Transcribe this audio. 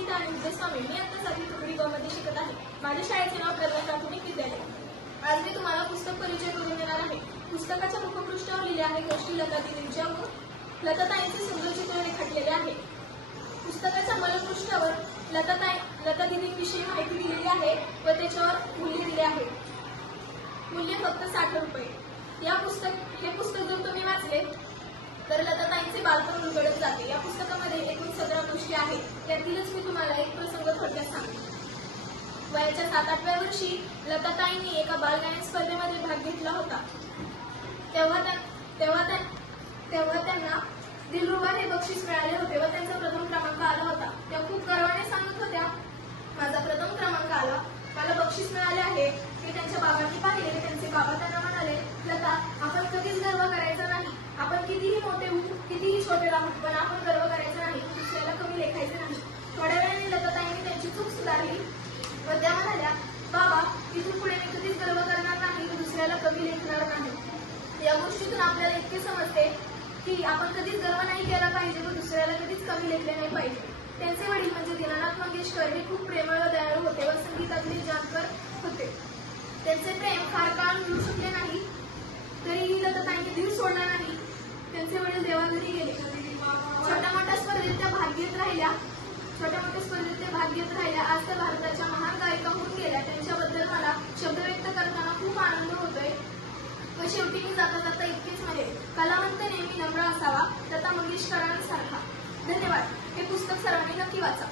अंकिता आणि स्वामी मी आता सातवी तुकडी मध्ये शिकत आहे. माझ्या शाळेचे नाव प्रज्ञा प्राथमिक विद्यालय. आज मी तुम्हाला पुस्तक परिचय करून देणार आहे. पुस्तकाच्या मुखपृष्ठावर लिहिले आहे गोष्टी लता दिदींच्या व लताताईंचे सुंदर चित्र रेखाटलेले आहे. पुस्तकाच्या मलपृष्ठावर लताताई लता दिदींविषयी माहिती दिलेली आहे व त्याच्यावर मूल्य दिले आहे. मूल्य फक्त साठ रुपये. या पुस्तक हे पुस्तक जर तुम्ही वाचले तर लताताईंचे बालपण उलगडत जाते. या पुस्तक आहे त्यातीलच मी तुम्हाला एक प्रसंग थोडक्यात सांगते. वयाच्या सात आठव्या वर्षी लताताईंनी एका बालगायन स्पर्धेमध्ये भाग घेतला होता. तेव्हा तेव्हा तेव्हा त्यांना दिलरुबा हे बक्षीस मिळाले होते व त्यांचा प्रथम क्रमांक आला होता. त्या खूप गर्वाने सांगत होत्या माझा प्रथम क्रमांक आला. मला बक्षीस मिळाले आहे. हे त्यांच्या बाबांनी पाहिले त्यांचे बाबा त्यांना म्हणाले लता आपण कधीच गर्व करायचा नाही आपण कितीही मोठे होऊ कितीही छोटे राहू पण आपण गर्व करायचा नाही दुसऱ्याला कमी लेखायचे नाही थोड्या वेळाने लताताईंनी त्यांची चूक सुधारली व त्या म्हणाल्या तिथून पुढे मी कधीच गर्व करणार नाही दुसऱ्याला कमी लेखणार नाही. या गोष्टीतून आपल्याला इतके समजते की आपण कधीच गर्व नाही केला पाहिजे व दुसऱ्याला कधीच कमी लेखले नाही पाहिजे. त्यांचे वडील म्हणजे दीनानाथ मंगेशकर हे खूप प्रेमळ व दयाळू होते व संगीतातले जानकर होते. त्यांचे प्रेम फार काळ मिळू शकले नाही तरीही लताताईंनी धीर सोडला नाही. त्यांचे वडील देवाघरी गेले. छोट्या मोठ्या स्पर्धेत त्या भाग घेत राहिल्या. छोट्या मोठ्या स्पर्धेत त्या भाग घेत राहिल्या. आज त्या भारताच्या पुस्तक सरांनी नक्की वाचा.